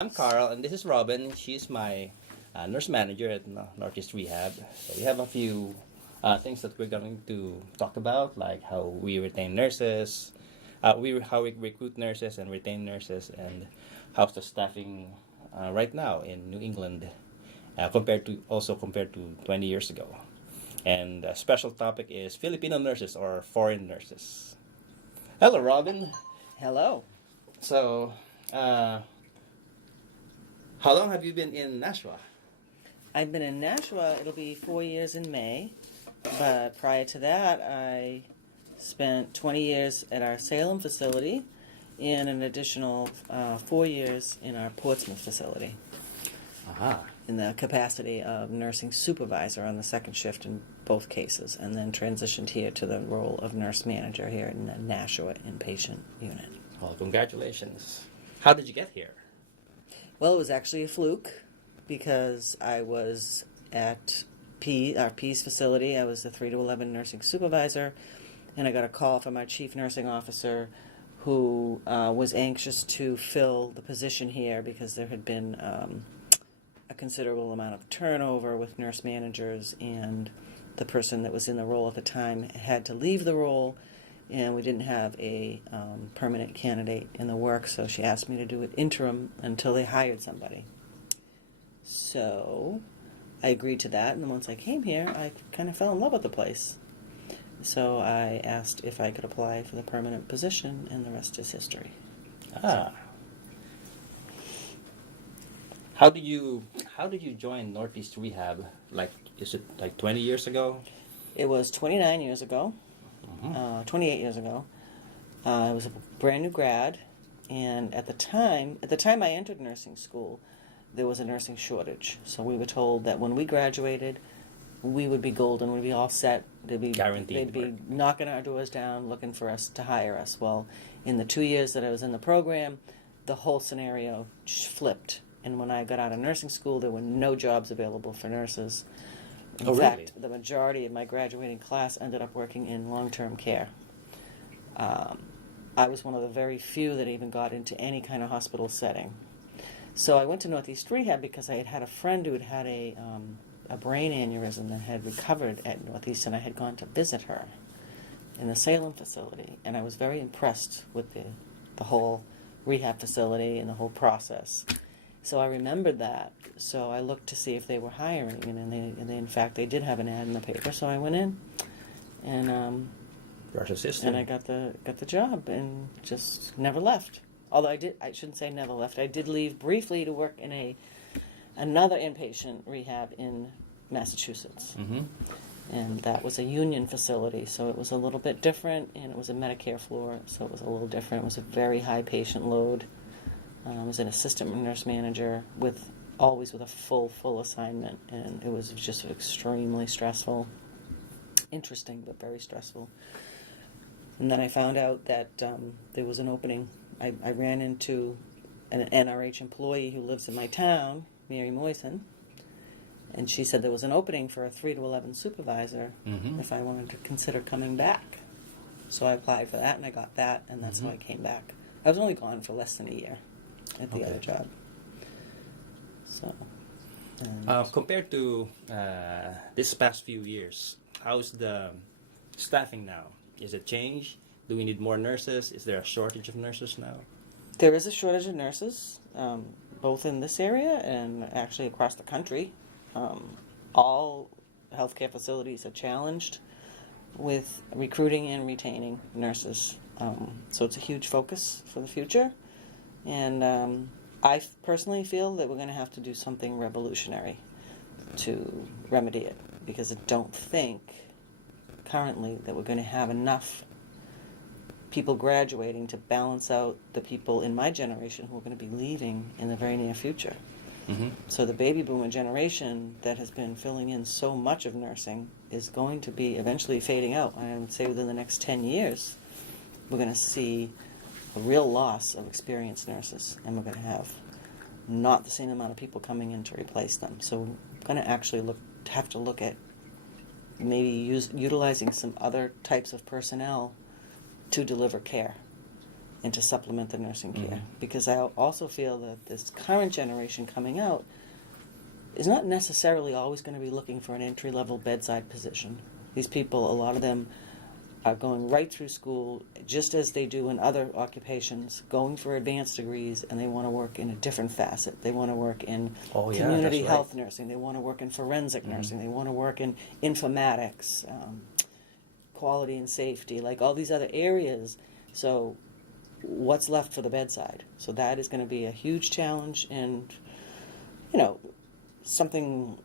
I'm Carl, and this is Robin. She's my nurse manager at Northeast Rehab. So we have a few things that we're going to talk about, like how we retain nurses, how we recruit nurses and retain nurses, and how's the staffing right now in New England compared to 20 years ago. And a special topic is Filipino nurses or foreign nurses. Hello, Robin. Hello. So. How long have you been in Nashua? I've been in Nashua, it'll be 4 years in May, but prior to that I spent 20 years at our Salem facility and an additional 4 years in our Portsmouth facility. Aha. In the capacity of nursing supervisor on the second shift in both cases, and then transitioned here to the role of nurse manager here in the Nashua inpatient unit. Well, congratulations. How did you get here? Well, it was actually a fluke because I was at our P's facility. I was the 3 to 11 nursing supervisor, and I got a call from our chief nursing officer who was anxious to fill the position here because there had been a considerable amount of turnover with nurse managers, and the person that was in the role at the time had to leave the role, and we didn't have a permanent candidate in the work, so she asked me to do it interim until they hired somebody. So I agreed to that, and then once I came here, I kind of fell in love with the place. So I asked if I could apply for the permanent position, and the rest is history. Ah. How did you join Northeast Rehab? Is it like 20 years ago? It was 29 years ago. 28 years ago. I was a brand new grad, and at the time I entered nursing school, there was a nursing shortage. So we were told that when we graduated, we would be golden, we'd be all set. Guaranteed They'd be knocking our doors down, looking for us to hire us. Well, in the 2 years that I was in the program, the whole scenario flipped. And when I got out of nursing school, there were no jobs available for nurses. In fact, the majority of my graduating class ended up working in long-term care. I was one of the very few that even got into any kind of hospital setting. So I went to Northeast Rehab because I had had a friend who had had a brain aneurysm and had recovered at Northeast, and I had gone to visit her in the Salem facility, and I was very impressed with the whole rehab facility and the whole process. So I remembered that. So I looked to see if they were hiring, and they in fact they did have an ad in the paper. So I went in, and I got the job and just never left. Although I shouldn't say never left. I did leave briefly to work in another inpatient rehab in Massachusetts, and that was a union facility. So it was a little bit different, and it was a Medicare floor, so it was a little different. It was a very high patient load. I was an assistant nurse manager always with a full assignment, and it was just extremely stressful. Interesting, but very stressful. And then I found out that there was an opening. I ran into an NRH employee who lives in my town, Mary Moisen, and she said there was an opening for a 3 to 11 supervisor if I wanted to consider coming back. So I applied for that, and I got that, and that's how I came back. I was only gone for less than a year at the other job. So, compared to this past few years, how's the staffing now? Is it changed? Do we need more nurses? Is there a shortage of nurses now? There is a shortage of nurses, both in this area and actually across the country. All healthcare facilities are challenged with recruiting and retaining nurses. So it's a huge focus for the future. And I personally feel that we're going to have to do something revolutionary to remedy it, because I don't think currently that we're going to have enough people graduating to balance out the people in my generation who are going to be leaving in the very near future. So the baby boomer generation that has been filling in so much of nursing is going to be eventually fading out. I would say within the next 10 years, we're going to see a real loss of experienced nurses, and we're going to have not the same amount of people coming in to replace them. So we're going to actually have to look at maybe utilizing some other types of personnel to deliver care. and to supplement the nursing care. Because I also feel that this current generation coming out is not necessarily always going to be looking for an entry-level bedside position. These people, a lot of them are going right through school, just as they do in other occupations, going for advanced degrees, and they want to work in a different facet. They want to work in community health nursing. They want to work in forensic nursing. They want to work in informatics, quality and safety, like all these other areas. So what's left for the bedside? So that is going to be a huge challenge, and, you know, something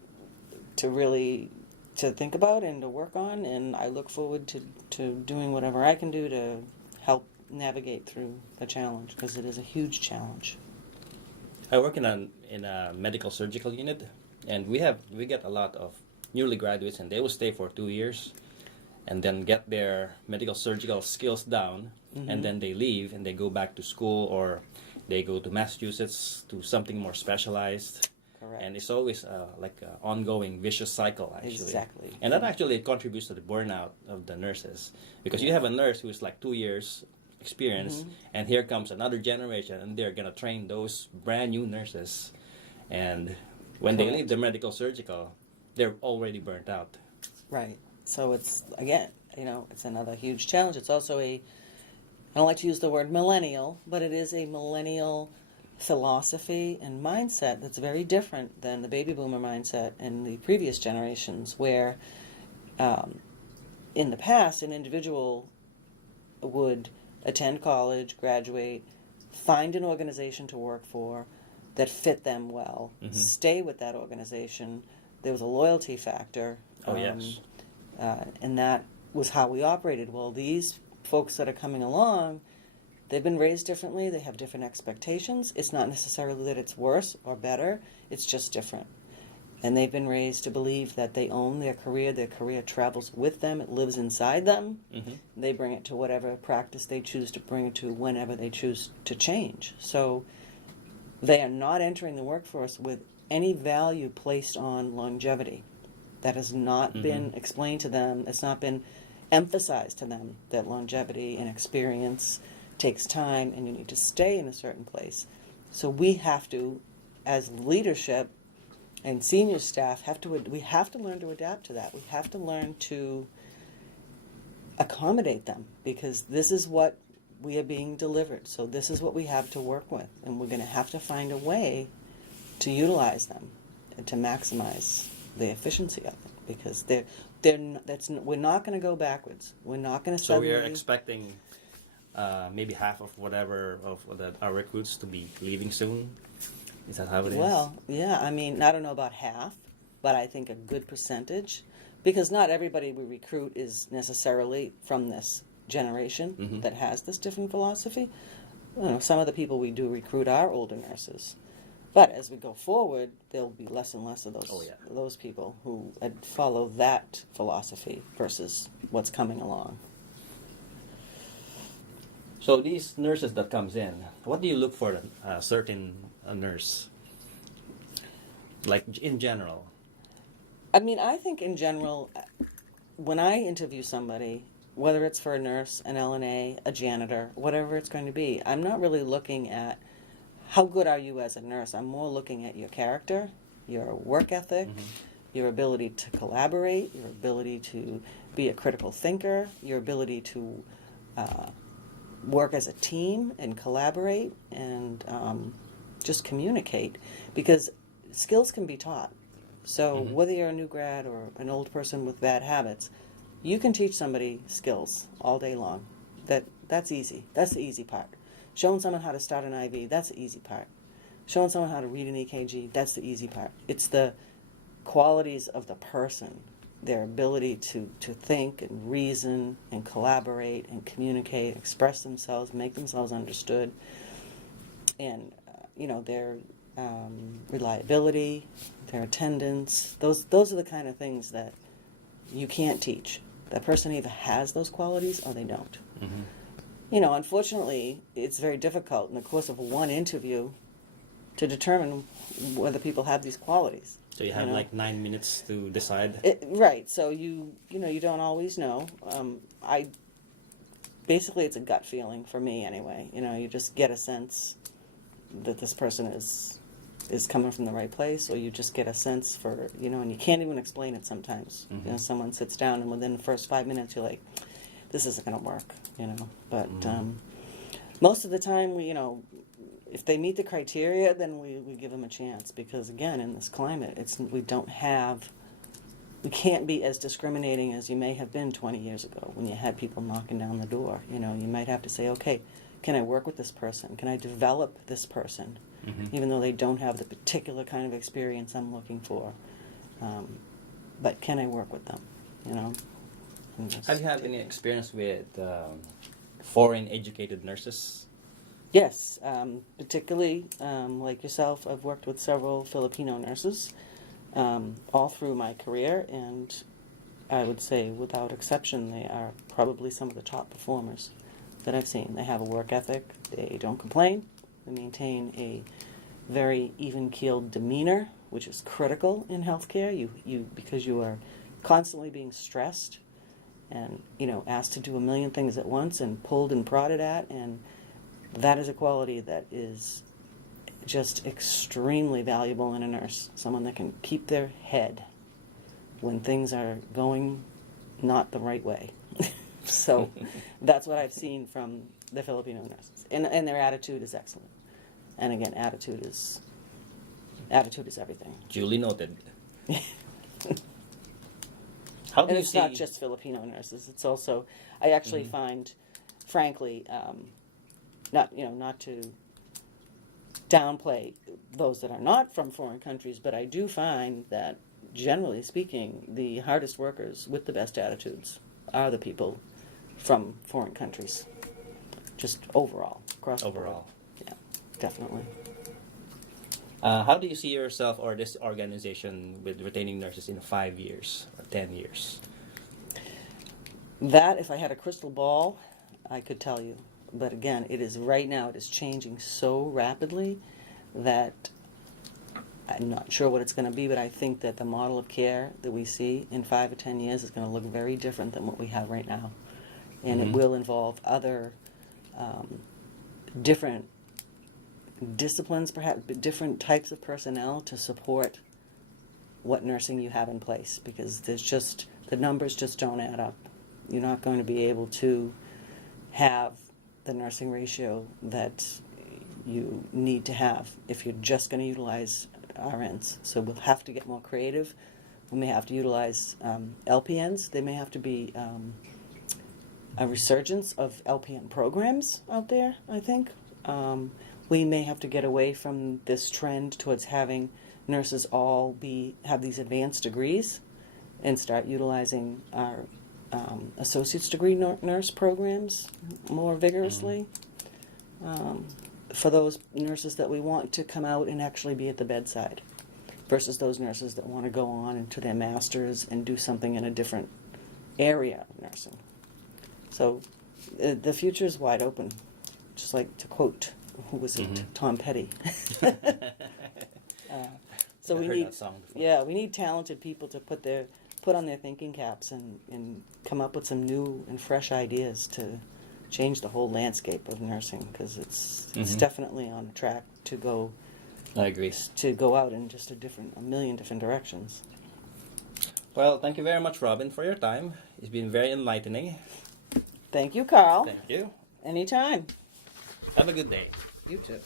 to really to think about and to work on, and I look forward to doing whatever I can do to help navigate through the challenge, because it is a huge challenge. I work in a medical surgical unit, and we get a lot of newly graduates, and they will stay for 2 years and then get their medical surgical skills down, and then they leave and they go back to school, or they go to Massachusetts to something more specialized. Correct. And it's always like an ongoing vicious cycle, actually. Exactly. And that actually contributes to the burnout of the nurses, because you have a nurse who is like 2 years experience, and here comes another generation, and they're going to train those brand new nurses, and when they leave the medical surgical, they're already burnt out. Right. So it's, again, you know, it's another huge challenge. It's also I don't like to use the word millennial, but it is a millennial philosophy and mindset that's very different than the baby boomer mindset in the previous generations, where in the past an individual would attend college, graduate, find an organization to work for that fit them well, stay with that organization. There was a loyalty factor. Yes. And that was how we operated. Well, these folks that are coming along, they've been raised differently. They have different expectations. It's not necessarily that it's worse or better. It's just different. And they've been raised to believe that they own their career. Their career travels with them. It lives inside them. They bring it to whatever practice they choose to bring it to whenever they choose to change. So they are not entering the workforce with any value placed on longevity. That has not been explained to them. It's not been emphasized to them that longevity and experience takes time, and you need to stay in a certain place. So we have to, as leadership and senior staff, we have to learn to adapt to that. We have to learn to accommodate them, because this is what we are being delivered. So this is what we have to work with, and we're going to have to find a way to utilize them and to maximize the efficiency of it, because we're not going to go backwards. We're not going to So we are expecting maybe half of whatever of our recruits to be leaving soon. Is that how it is? Well, yeah. I mean, I don't know about half, but I think a good percentage, because not everybody we recruit is necessarily from this generation that has this different philosophy. You know, some of the people we do recruit are older nurses. But as we go forward, there'll be less and less of those people who follow that philosophy versus what's coming along. So these nurses that comes in, what do you look for in a certain nurse? Like in general? I mean, I think in general, when I interview somebody, whether it's for a nurse, an LNA, a janitor, whatever it's going to be, I'm not really looking at how good are you as a nurse. I'm more looking at your character, your work ethic, your ability to collaborate, your ability to be a critical thinker, your ability to work as a team and collaborate and just communicate, because skills can be taught. So whether you're a new grad or an old person with bad habits, you can teach somebody skills all day long. That's easy. That's the easy part. Showing someone how to start an IV, that's the easy part. Showing someone how to read an EKG, that's the easy part. It's the qualities of the person, their ability to think and reason and collaborate and communicate, express themselves, make themselves understood, and their reliability, their attendance. Those are the kind of things that you can't teach. That person either has those qualities or they don't. Unfortunately, it's very difficult in the course of one interview to determine whether people have these qualities. So you have like 9 minutes to decide? Right. So you don't always know. basically it's a gut feeling for me anyway. You know, you just get a sense that this person is coming from the right place, or you just get a sense for, you know, and you can't even explain it sometimes. You know, someone sits down and within the first 5 minutes you're like, this isn't going to work, you know. But most of the time, we, you know, if they meet the criteria, then we give them a chance, because again, in this climate, we can't be as discriminating as you may have been 20 years ago when you had people knocking down the door. You know, you might have to say, okay, can I work with this person? Can I develop this person? Even though they don't have the particular kind of experience I'm looking for. But can I work with them, you know? Have you had any experience with foreign educated nurses? Yes, particularly like yourself, I've worked with several Filipino nurses all through my career, and I would say without exception they are probably some of the top performers that I've seen. They have a work ethic, they don't complain, they maintain a very even-keeled demeanor, which is critical in healthcare. Because you are constantly being stressed and, you know, asked to do a million things at once and pulled and prodded at, and that is a quality that is just extremely valuable in a nurse. Someone that can keep their head when things are going not the right way. So that's what I've seen from the Filipino nurses, and their attitude is excellent. And again, attitude is everything. Duly noted. How do And you it's see? not just Filipino nurses. It's also, I actually find, frankly, not to downplay those that are not from foreign countries, but I do find that, generally speaking, the hardest workers with the best attitudes are the people from foreign countries. Just overall, across the board. Overall. Yeah, definitely. How do you see yourself or this organization with retaining nurses in 5 years or 10 years? That, if I had a crystal ball, I could tell you. But again, right now it is changing so rapidly that I'm not sure what it's going to be, but I think that the model of care that we see in 5 or 10 years is going to look very different than what we have right now. And it will involve other different disciplines, perhaps different types of personnel to support what nursing you have in place, because the numbers just don't add up. You're not going to be able to have the nursing ratio that you need to have if you're just going to utilize RNs. So we'll have to get more creative. We may have to utilize LPNs. There may have to be a resurgence of LPN programs out there, I think. We may have to get away from this trend towards having nurses all have these advanced degrees and start utilizing our associate's degree nurse programs more vigorously for those nurses that we want to come out and actually be at the bedside versus those nurses that want to go on into their masters and do something in a different area of nursing. So the future is wide open, just like to quote, who was it? Tom Petty. So we need talented people to put on their thinking caps and come up with some new and fresh ideas to change the whole landscape of nursing, because it's definitely on track to go. I agree. To go out in just a million different directions. Well, thank you very much, Robin, for your time. It's been very enlightening. Thank you, Carl. Thank you. Anytime. Have a good day. You too.